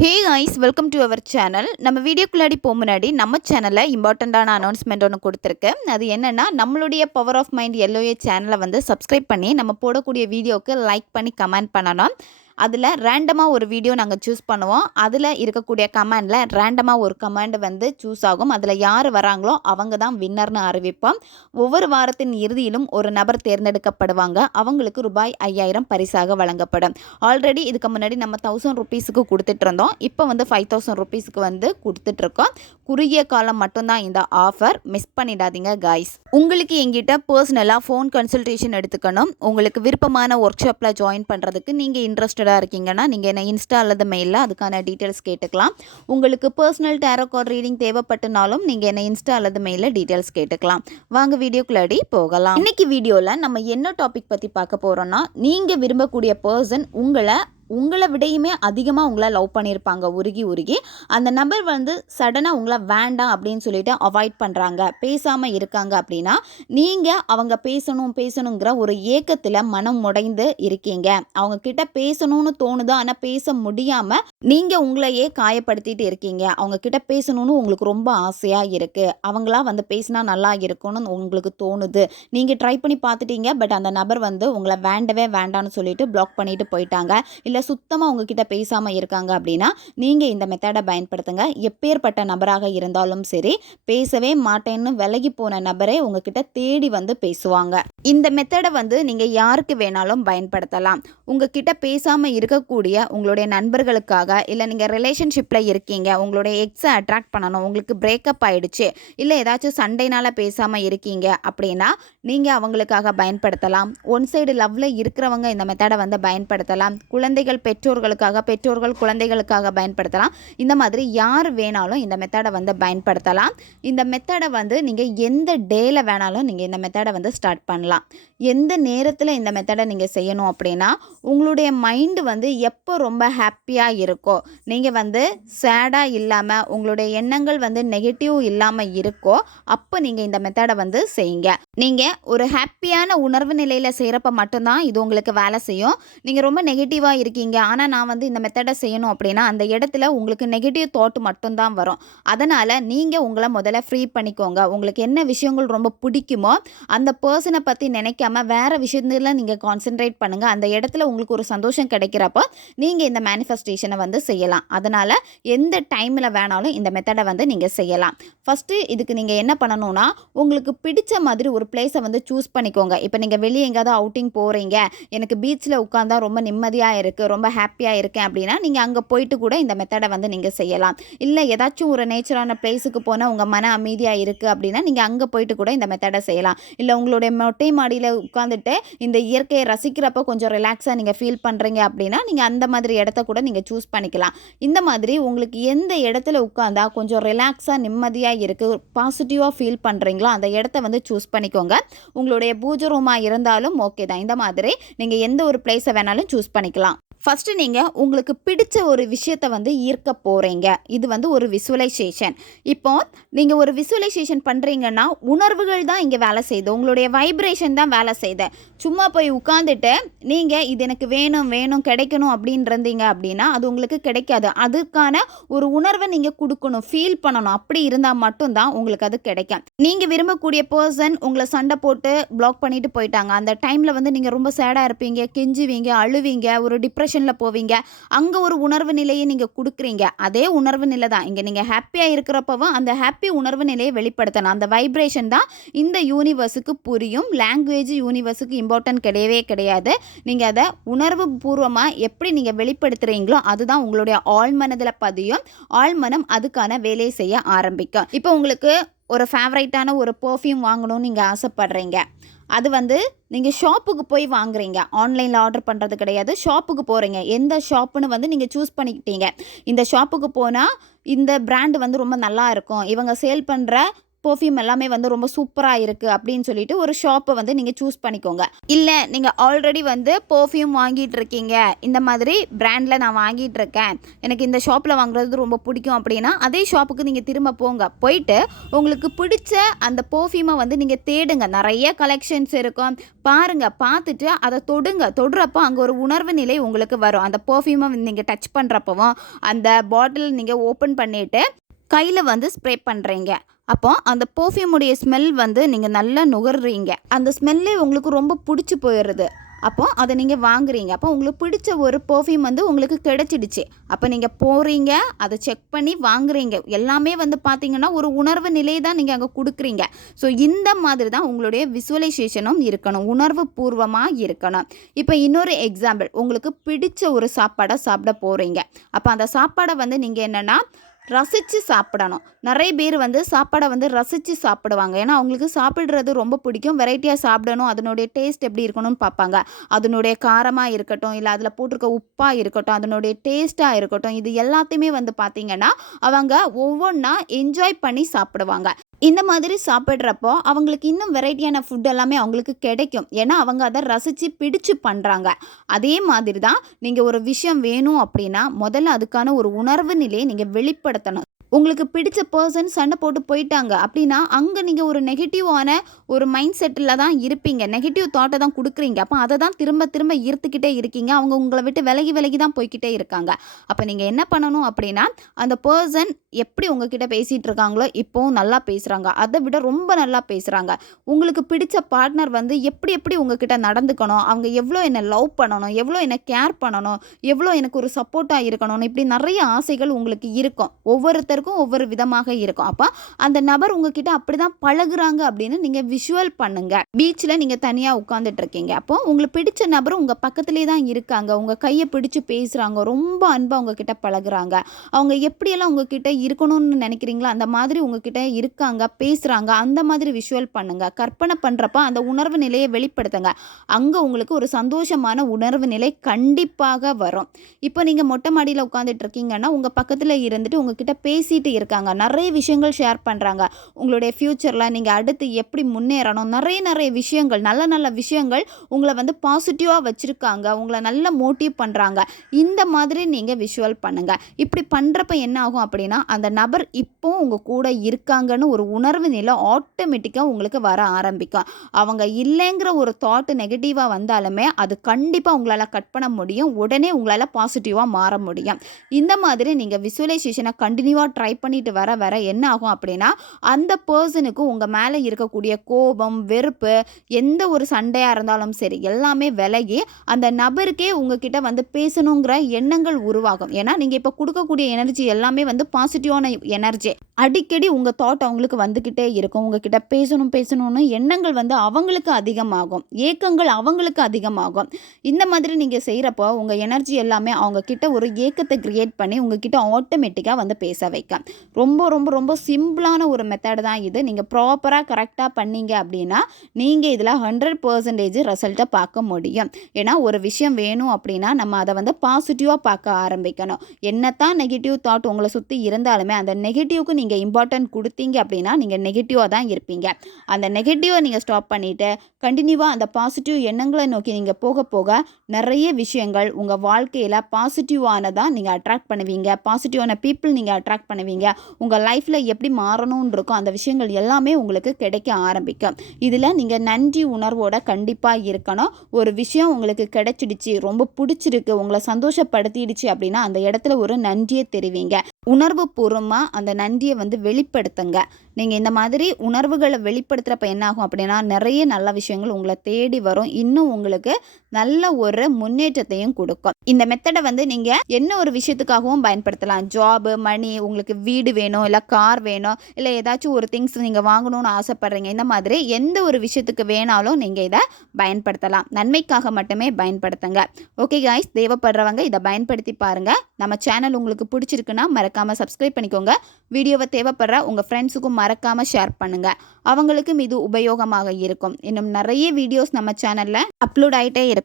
Hey guys welcome to our channel நம்ம வீடியோக்குள்ளாடி போக முன்னாடி நம்ம சேனலில் இம்பார்ட்டண்ட்டான அனௌன்ஸ்மெண்ட் ஒன்று கொடுத்துருக்கேன். அது என்னென்னா நம்மளுடைய பவர் ஆஃப் மைண்ட் எல்லோஏ சேனலை வந்து சப்ஸ்கிரைப் பண்ணி நம்ம போடக்கூடிய வீடியோவுக்கு லைக் பண்ணி கமெண்ட் பண்ணணும். அதில் ரேண்டமாக ஒரு வீடியோ நாங்கள் சூஸ் பண்ணுவோம். அதில் இருக்கக்கூடிய கமெண்டில் ரேண்டமாக ஒரு கமெண்ட் வந்து சூஸ் ஆகும். அதில் யார் வராங்களோ அவங்க தான் வின்னர்னு அறிவிப்போம். ஒவ்வொரு வாரத்தின் இறுதியிலும் ஒரு நபர் தேர்ந்தெடுக்கப்படுவாங்க. அவங்களுக்கு ரூபாய் ஐயாயிரம் பரிசாக வழங்கப்படும். ஆல்ரெடி இதுக்கு முன்னாடி நம்ம தௌசண்ட் ருபீஸுக்கு கொடுத்துட்டு இருந்தோம். இப்போ வந்து ஃபைவ் தௌசண்ட் ருபீஸுக்கு வந்து கொடுத்துட்ருக்கோம் குறுகிய காலம் மட்டும்தான் இந்த ஆஃபர் மிஸ் பண்ணிடாதீங்க காய்ஸ் உங்களுக்கு எங்கிட்ட பர்சனலாக ஃபோன் கன்சல்டேஷன் எடுத்துக்கணும். உங்களுக்கு விருப்பமான ஒர்க் ஷாப்பில் ஜாயின் பண்ணுறதுக்கு நீங்கள் இன்ட்ரெஸ்டடாக இருக்கீங்கன்னா நீங்கள் என்ன இன்ஸ்டா அல்லது மெயிலில் அதுக்கான டீட்டெயில்ஸ் கேட்டுக்கலாம். உங்களுக்கு பர்சனல் டேரோகார்ட் ரீடிங் தேவைப்பட்டனாலும் நீங்கள் என்ன இன்ஸ்டா அல்லது மெயிலில் டீட்டெயில்ஸ் கேட்டுக்கலாம். வாங்க வீடியோக்குள்ளாடி போகலாம். இன்னைக்கு வீடியோவில் நம்ம என்ன டாபிக் பற்றி பார்க்க போகிறோம்னா நீங்கள் விரும்பக்கூடிய பர்சன் உங்களை உங்களை விடையுமே அதிகமாக உங்களை லவ் பண்ணியிருப்பாங்க உருகி உருகி. அந்த நபர் வந்து சடனாக உங்களை வேண்டாம் அப்படின்னு சொல்லிட்டு அவாய்ட் பண்ணுறாங்க பேசாமல் இருக்காங்க அப்படின்னா நீங்கள் அவங்க பேசணும் பேசணுங்கிற ஒரு ஏக்கத்தில் மனம் உடைந்து இருக்கீங்க. அவங்க கிட்ட பேசணும்னு தோணுது ஆனால் பேச முடியாமல் நீங்கள் உங்களையே காயப்படுத்திட்டு இருக்கீங்க. அவங்க கிட்ட பேசணும்னு உங்களுக்கு ரொம்ப ஆசையாக இருக்குது அவங்களா வந்து பேசினா நல்லா இருக்கும்னு உங்களுக்கு தோணுது. நீங்கள் ட்ரை பண்ணி பார்த்துட்டீங்க பட் அந்த நபர் வந்து உங்களை வேண்டவே வேண்டாம்னு சொல்லிட்டு பிளாக் பண்ணிட்டு போயிட்டாங்க. இல்லை சுத்தமாக உங்ககிட்ட பேசாமல் இருக்காங்க அப்படின்னா நீங்கள் இந்த மெத்தடை பயன்படுத்துங்க. எப்பேற்பட்ட நபராக இருந்தாலும் சரி பேசவே மாட்டேன்னு விலகி போன நபரே உங்ககிட்ட தேடி வந்து பேசுவாங்க. இந்த மெத்தடை வந்து நீங்கள் யாருக்கு வேணாலும் பயன்படுத்தலாம். உங்ககிட்ட பேசாமல் இருக்கக்கூடிய உங்களுடைய நண்பர்களுக்காக இல்லை நீங்கள் ரிலேஷன்ஷிப்பில் இருக்கீங்க உங்களுடைய எக்ஸை அட்ராக்ட் பண்ணணும் உங்களுக்கு பிரேக்கப் ஆயிடுச்சு இல்லை ஏதாச்சும் சண்டைனால் பேசாமல் இருக்கீங்க அப்படின்னா நீங்கள் அவங்களுக்காக பயன்படுத்தலாம். ஒன் சைடு லவ்வில் இருக்கிறவங்க இந்த மெத்தடை வந்து பயன்படுத்தலாம். குழந்தைகள் பெற்றோர்களுக்காக பெற்றோர்கள் குழந்தைகளுக்காக பயன்படுத்தலாம். இந்த மாதிரி யார் வேணாலும் இந்த மெத்தடை வந்து பயன்படுத்தலாம். இந்த மெத்தடை வந்து நீங்கள் எந்த டேயில் வேணாலும் நீங்கள் இந்த மெத்தடை வந்து ஸ்டார்ட் பண்ணலாம். எந்த நேரத்தில் இந்த மெத்தடை நீங்கள் செய்யணும் அப்படின்னா உங்களுடைய மைண்டு வந்து எப்போ ரொம்ப ஹாப்பியாக இருக்கோ நீங்கள் வந்து சேடாக இல்லாமல் உங்களுடைய எண்ணங்கள் வந்து நெகட்டிவ் இல்லாமல் இருக்கோ அப்போ நீங்கள் இந்த மெத்தடை வந்து செய்யுங்க. நீங்கள் ஒரு ஹாப்பியான உணர்வு நிலையில் செய்கிறப்ப மட்டும்தான் இது உங்களுக்கு வேலை செய்யும். நீங்கள் ரொம்ப நெகட்டிவாக இருக்கீங்க. ஆனால் நான் வந்து இந்த மெத்தடை செய்யணும் அப்படின்னா அந்த இடத்துல உங்களுக்கு நெகட்டிவ் தாட் மட்டும்தான் வரும். அதனால் நீங்கள் உங்களை முதல்ல ஃப்ரீ பண்ணிக்கோங்க. உங்களுக்கு என்ன விஷயங்கள் ரொம்ப பிடிக்குமோ அந்த பர்சனை பற்றி நினைக்காம வேறு விஷயத்துல நீங்கள் கான்சென்ட்ரேட் பண்ணுங்கள் அந்த இடத்துல உங்களுக்கு ஒரு சந்தோஷம் கிடைக்கிறப்போ நீங்கள் இந்த மேனிஃபெஸ்டேஷனை வந்து செய்யலாம். அதனால் எந்த டைமில் வேணாலும் இந்த மெத்தடை வந்து நீங்கள் செய்யலாம். ஃபஸ்ட்டு இதுக்கு நீங்கள் என்ன பண்ணணும்னா உங்களுக்கு பிடிச்ச மாதிரி ஒரு பிளேஸை வந்து சூஸ் பண்ணிக்கோங்க. இப்போ நீங்கள் வெளியே எங்கேயாவது அவுட்டிங் போகிறீங்க எனக்கு பீச்சில் உட்காந்தா ரொம்ப நிம்மதியாக இருக்குது ரொம்ப ஹாப்பியாக இருக்கேன் அப்படின்னா நீங்கள் அங்கே போயிட்டு கூட இந்த மெத்தடை வந்து நீங்கள் செய்யலாம். இல்லை ஏதாச்சும் ஒரு நேச்சரான பிளேஸுக்கு போனால் உங்கள் மன அமைதியாக இருக்குது அப்படின்னா நீங்கள் அங்கே போயிட்டு கூட இந்த மெத்தடை செய்யலாம். இல்லை உங்களுடைய மொட்டை மாடியில் உட்காந்துட்டு இந்த இயற்கையை ரசிக்கிறப்போ கொஞ்சம் ரிலாக்ஸாக நீங்கள் ஃபீல் பண்ணுறீங்க அப்படின்னா நீங்கள் அந்த மாதிரி இடத்த கூட நீங்கள் சூஸ் பண்ணிக்கலாம். இந்த மாதிரி உங்களுக்கு எந்த இடத்துல உட்காந்தா கொஞ்சம் ரிலாக்ஸாக நிம்மதியாக இருக்குது பாசிட்டிவாக ஃபீல் பண்ணுறீங்களோ அந்த இடத்த வந்து சூஸ் பண்ணிக்கோங்க உங்களுடைய பூஜை ரூமாக இருந்தாலும் ஓகே தான். இந்த மாதிரி நீங்கள் எந்த ஒரு பிளேஸை வேணாலும் சூஸ் பண்ணிக்கலாம். ஃபஸ்ட்டு நீங்கள் உங்களுக்கு பிடிச்ச ஒரு விஷயத்தை வந்து ஈர்க்க போகிறீங்க இது வந்து ஒரு விசுவலைசேஷன் இப்போ நீங்கள் ஒரு விசுவலைசேஷன் பண்ணுறீங்கன்னா உணர்வுகள் தான் இங்கே வேலை செய்யுது உங்களுடைய வைப்ரேஷன் தான் வேலை செய்யுது சும்மா போய் உட்காந்துட்டு நீங்கள் இது எனக்கு வேணும் வேணும் கிடைக்கணும் அப்படின்றந்தீங்க அப்படின்னா அது உங்களுக்கு கிடைக்காது. அதுக்கான ஒரு உணர்வை நீங்கள் கொடுக்கணும் ஃபீல் பண்ணணும். அப்படி இருந்தால் மட்டும்தான் உங்களுக்கு அது கிடைக்கும். நீங்கள் விரும்பக்கூடிய பர்சன் உங்களை சண்டை போட்டு பிளாக் பண்ணிட்டு போயிட்டாங்க. அந்த டைமில் வந்து நீங்கள் ரொம்ப சேடாக இருப்பீங்க கெஞ்சுவீங்க அழுவீங்க ஒரு டிப்ரெஷன் டிப்ரெஷனில் போவீங்க. அங்கே ஒரு உணர்வு நிலையை நீங்கள் கொடுக்குறீங்க. அதே உணர்வு நிலை தான். இங்கே நீங்கள் ஹாப்பியாக இருக்கிறப்பவும் அந்த ஹாப்பி உணர்வு நிலையை வெளிப்படுத்தணும். அந்த வைப்ரேஷன் தான் இந்த யூனிவர்ஸுக்கு புரியும். லாங்குவேஜ் யூனிவர்ஸுக்கு இம்பார்ட்டன்ட் கிடையவே கிடையாது. நீங்கள் அதை உணர்வு பூர்வமாக எப்படி நீங்கள் வெளிப்படுத்துகிறீங்களோ அதுதான் உங்களுடைய ஆழ்மனதில் பதியும். ஆழ்மனம் அதுக்கான வேலையை செய்ய ஆரம்பிக்கும். இப்போ உங்களுக்கு ஒரு ஃபேவரைட்டான ஒரு பர்ஃப்யூம் வாங்கணும்னு நீங்கள் ஆசைப்படுறீங்க. அது வந்து நீங்கள் ஷாப்புக்கு போய் வாங்குறீங்க. ஆன்லைனில் ஆர்டர் பண்ணுறது கிடையாது. ஷாப்புக்கு போகிறீங்க எந்த ஷாப்புன்னு வந்து நீங்கள் சூஸ் பண்ணிக்கிட்டீங்க. இந்த ஷாப்புக்கு போனால் இந்த பிராண்டு வந்து ரொம்ப நல்லா இருக்கும். இவங்க சேல் பண்ணுற பர்ஃப்யூம் எல்லாமே வந்து ரொம்ப சூப்பராக இருக்குது அப்படின்னு சொல்லிட்டு ஒரு ஷாப்பை வந்து நீங்கள் சூஸ் பண்ணிக்கோங்க. இல்லை நீங்கள் ஆல்ரெடி வந்து பர்ஃப்யூம் வாங்கிட்டு இருக்கீங்க. இந்த மாதிரி பிராண்டில் நான் வாங்கிட்டு இருக்கேன். எனக்கு இந்த ஷாப்பில் வாங்குறது ரொம்ப பிடிக்கும் அப்படின்னா அதே ஷாப்புக்கு நீங்கள் திரும்ப போங்க. போயிட்டு உங்களுக்கு பிடிச்ச அந்த பர்ஃப்யூமை வந்து நீங்கள் தேடுங்க. நிறைய கலெக்ஷன்ஸ் இருக்கும். பாருங்கள் பார்த்துட்டு அதை தொடுங்க. தொடுறப்போ அங்கே ஒரு உணர்வு நிலை உங்களுக்கு வரும். அந்த பர்ஃப்யூமை நீங்கள் டச் பண்ணுறப்பவும் அந்த பாட்டில் நீங்கள் ஓப்பன் பண்ணிவிட்டு கையில் வந்து ஸ்ப்ரே பண்ணுறீங்க அப்போ அந்த பர்ஃப்யூமுடைய ஸ்மெல் வந்து நீங்கள் நல்லா நுகர்றீங்க. அந்த ஸ்மெல்லே உங்களுக்கு ரொம்ப பிடிச்சி போயிடுது அப்போ அதை நீங்கள் வாங்குறீங்க. அப்போ உங்களுக்கு பிடிச்ச ஒரு பர்ஃப்யூம் வந்து உங்களுக்கு கிடச்சிடுச்சு. அப்போ நீங்கள் போகிறீங்க அதை செக் பண்ணி வாங்குறீங்க. எல்லாமே வந்து பார்த்தீங்கன்னா ஒரு உணர்வு நிலை தான் நீங்கள் அங்கே கொடுக்குறீங்க. ஸோ இந்த மாதிரி தான் உங்களுடைய விசுவலைசேஷனும் இருக்கணும். உணர்வு பூர்வமாக இருக்கணும். இப்போ இன்னொரு எக்ஸாம்பிள் உங்களுக்கு பிடிச்ச ஒரு சாப்பாடை சாப்பிட போகிறீங்க அப்போ அந்த சாப்பாடை வந்து நீங்கள் என்னென்னா ரசித்து சாப்பிடணும். நிறைய பேர் வந்து சாப்பாடை வந்து ரசித்து சாப்பிடுவாங்க. ஏன்னா அவங்களுக்கு சாப்பிட்றது ரொம்ப பிடிக்கும். வெரைட்டியாக சாப்பிடணும். அதனுடைய டேஸ்ட் எப்படி இருக்கணும்னு பார்ப்பாங்க. அதனுடைய காரமாக இருக்கட்டும் இல்லை அதில் போட்டிருக்க உப்பாக இருக்கட்டும் அதனுடைய டேஸ்ட்டாக இருக்கட்டும் இது எல்லாத்தையுமே வந்து பார்த்திங்கன்னா அவங்க ஒவ்வொன்றா என்ஜாய் பண்ணி சாப்பிடுவாங்க. இந்த மாதிரி சாப்பிட்றப்போ அவங்களுக்கு இன்னும் வெரைட்டியான ஃபுட் எல்லாமே அவங்களுக்கு கிடைக்கும். ஏன்னா அவங்க அதை ரசித்து பிடிச்சு பண்ணுறாங்க அதே மாதிரி தான் நீங்கள் ஒரு விஷயம் வேணும் அப்படின்னா முதல்ல அதுக்கான ஒரு உணர்வு நிலையை நீங்கள் வெளிப்படுத்தணும். உங்களுக்கு பிடிச்ச பர்சன் சண்டை போட்டு போயிட்டாங்க அப்படின்னா அங்கே நீங்கள் ஒரு நெகட்டிவான ஒரு மைண்ட் செட்டில் தான் இருப்பீங்க. நெகட்டிவ் தாட்டை தான் கொடுக்குறீங்க. அப்போ அதை தான் திரும்ப திரும்ப ஈர்த்துக்கிட்டே இருக்கீங்க. அவங்க உங்களை விட்டு விலகி விலகி தான் போய்க்கிட்டே இருக்காங்க. அப்போ நீங்கள் என்ன பண்ணணும் அப்படின்னா அந்த பர்சன் எப்படி உங்ககிட்ட பேசிகிட்டு இருக்காங்களோ இப்போவும் நல்லா பேசுகிறாங்க அதை விட ரொம்ப நல்லா பேசுகிறாங்க உங்களுக்கு பிடிச்ச பார்ட்னர் வந்து எப்படி எப்படி உங்ககிட்ட நடந்துக்கணும்? அவங்க எவ்வளோ என்னை லவ் பண்ணணும்? எவ்வளோ என்னை கேர் பண்ணணும்? எவ்வளோ எனக்கு ஒரு சப்போர்ட்டாக இருக்கணும்னு இப்படி நிறைய ஆசைகள் உங்களுக்கு இருக்கும். ஒவ்வொருத்தர் ஒவ்வொருத்தருக்கும் ஒவ்வொரு விதமாக இருக்கும். அப்போ அந்த நபர் உங்ககிட்ட அப்படி தான் பழகுறாங்க அப்படின்னு நீங்கள் விஷுவல் பண்ணுங்க. பீச்சில் நீங்கள் தனியாக உட்காந்துட்டு இருக்கீங்க. அப்போ உங்களுக்கு பிடிச்ச நபர் உங்கள் பக்கத்துலேயே தான் இருக்காங்க. உங்கள் கையை பிடிச்சு பேசுகிறாங்க ரொம்ப அன்பாக உங்ககிட்ட பழகுறாங்க. அவங்க எப்படியெல்லாம் உங்ககிட்ட இருக்கணும்னு நினைக்கிறீங்களோ அந்த மாதிரி உங்ககிட்ட இருக்காங்க பேசுகிறாங்க அந்த மாதிரி விஷுவல் பண்ணுங்க. கற்பனை பண்ணுறப்ப அந்த உணர்வு நிலையை வெளிப்படுத்துங்க. அங்கே உங்களுக்கு ஒரு சந்தோஷமான உணர்வு நிலை கண்டிப்பாக வரும். இப்போ நீங்கள் மொட்டை மாடியில் உட்காந்துட்டு இருக்கீங்கன்னா உங்கள் பக்கத்தில் இருந்துட்டு உங்ககிட்ட பேசிட்டு இருக்காங்க. நிறைய விஷயங்கள் ஷேர் பண்ணுறாங்க உங்களுடைய ஃப்யூச்சரில் நீங்கள் அடுத்து எப்படி முன்னேறணும்? நிறைய நிறைய விஷயங்கள் நல்ல நல்ல விஷயங்கள் உங்களை வந்து பாசிட்டிவாக வச்சுருக்காங்க. உங்களை நல்ல மோட்டிவ் பண்ணுறாங்க இந்த மாதிரி நீங்கள் விஷுவல் பண்ணுங்கள் இப்படி பண்ணுறப்ப என்ன ஆகும் அப்படின்னா அந்த நபர் இப்போ உங்கள் கூட இருக்காங்கன்னு ஒரு உணர்வு நிலை ஆட்டோமேட்டிக்காக உங்களுக்கு வர ஆரம்பிக்கும். அவங்க இல்லைங்கிற ஒரு தாட் நெகட்டிவாக வந்தாலுமே அது கண்டிப்பாக உங்களால் கட் பண்ண முடியும். உடனே உங்களால் பாசிட்டிவாக மாற முடியும். இந்த மாதிரி நீங்கள் விசுவலைசேஷனை கண்டினியூவாக ட்ரை பண்ணிட்டு வர வர என்ன ஆகும் அப்படின்னா அந்த பர்சனுக்கு உங்கள் மேலே இருக்கக்கூடிய கோபம் வெறுப்பு எந்த ஒரு சண்டையாக இருந்தாலும் சரி எல்லாமே விலகி அந்த நபருக்கே உங்ககிட்ட வந்து பேசணுங்கிற எண்ணங்கள் உருவாகும். ஏன்னா நீங்கள் இப்போ கொடுக்கக்கூடிய எனர்ஜி எல்லாமே வந்து பாசிட்டிவான எனர்ஜி அடிக்கடி உங்கள் தாட் அவங்களுக்கு வந்துக்கிட்டே இருக்கும். உங்ககிட்ட பேசணும் பேசணும்னு எண்ணங்கள் வந்து அவங்களுக்கு அதிகமாகும். ஏக்கங்கள் அவங்களுக்கு அதிகமாகும். இந்த மாதிரி நீங்கள் செய்கிறப்போ உங்கள் எனர்ஜி எல்லாமே அவங்க கிட்ட ஒரு ஏக்கத்தை கிரியேட் பண்ணி உங்ககிட்ட ஆட்டோமேட்டிக்காக வந்து பேச வைக்க ரொம்ப ரொம்ப ரொம்ப சிம்பிளான ஒரு மெத்தட் தான் இது. நீங்கள் ப்ராப்பராக கரெக்டாக பண்ணீங்க அப்படின்னா நீங்கள் இதில் ஹண்ட்ரட் பர்சன்டேஜ் ரிசல்ட்டை பார்க்க முடியும். ஏன்னா ஒரு விஷயம் வேணும் அப்படின்னா நம்ம அதை வந்து பாசிட்டிவாக பார்க்க ஆரம்பிக்கணும். என்னத்தான் நெகட்டிவ் தாட் உங்களை சுற்றி இருந்தாலுமே அந்த நெகட்டிவ்க்கு நீங்கள் இம்பார்ட்டன்ட் கொடுத்தீங்க அப்படின்னா நீங்கள் நெகட்டிவாக தான் இருப்பீங்க. அந்த நெகட்டிவை நீங்கள் ஸ்டாப் பண்ணிவிட்டு கண்டினியூவாக அந்த பாசிட்டிவ் எண்ணங்களை நோக்கி நீங்கள் போக போக நிறைய விஷயங்கள் உங்கள் வாழ்க்கையில் பாசிட்டிவானதாக நீங்கள் அட்ராக்ட் பண்ணுவீங்க. பாசிட்டிவான பீப்புள் நீங்கள் அட்ராக்ட் பண்ணுவீங்க. உங்கள் லைஃப்பில் எப்படி மாறணும்னு இருக்கோ அந்த விஷயங்கள் எல்லாமே உங்களுக்கு கிடைக்க ஆரம்பிக்கும். இதில் நீங்கள் நன்றி உணர்வோட கண்டிப்பாக இருக்கணும். ஒரு விஷயம் உங்களுக்கு கிடைச்சிடுச்சு ரொம்ப பிடிச்சிருக்கு உங்களை சந்தோஷப்படுத்திடுச்சு அப்படின்னா அந்த இடத்துல ஒரு நன்றியை தெரிவிங்க. உணர்வு பூர்வமாக அந்த நன்றியை வந்து வெளிப்படுத்துங்க. நீங்கள் இந்த மாதிரி உணர்வுகளை வெளிப்படுத்துகிறப்ப என்னாகும் அப்படின்னா நிறைய நல்ல விஷயங்கள் உங்களை தேடி வரும். இன்னும் உங்களுக்கு நல்ல ஒரு முன்னேற்றத்தையும் கொடுக்கும். இந்த மெத்தடை வந்து நீங்கள் என்ன ஒரு விஷயத்துக்காகவும் பயன்படுத்தலாம்? ஜாபு மணி உங்களுக்கு வீடு வேணும் இல்லை கார் வேணும் இல்லை ஏதாச்சும் ஒரு திங்ஸ் நீங்கள் வாங்கணும்னு ஆசைப்பட்றீங்க இந்த மாதிரி எந்த ஒரு விஷயத்துக்கு வேணாலும் நீங்கள் இதை பயன்படுத்தலாம். நன்மைக்காக மட்டுமே பயன்படுத்துங்க. ஓகே காய்ஸ் தேவைப்படுறவங்க இதை பயன்படுத்தி பாருங்கள் நம்ம சேனல் உங்களுக்கு பிடிச்சிருக்குன்னா மறக்காமல் சப்ஸ்கிரைப் பண்ணிக்கோங்க. வீடியோவை தேவைப்படுற உங்கள் ஃப்ரெண்ட்ஸுக்கும் மறக்காமல் ஷேர் பண்ணுங்கள் அவங்களுக்கும் இது உபயோகமாக இருக்கும். இன்னும் நிறைய வீடியோஸ் நம்ம சேனலில் அப்லோட் ஆகிட்டே இருக்கும்.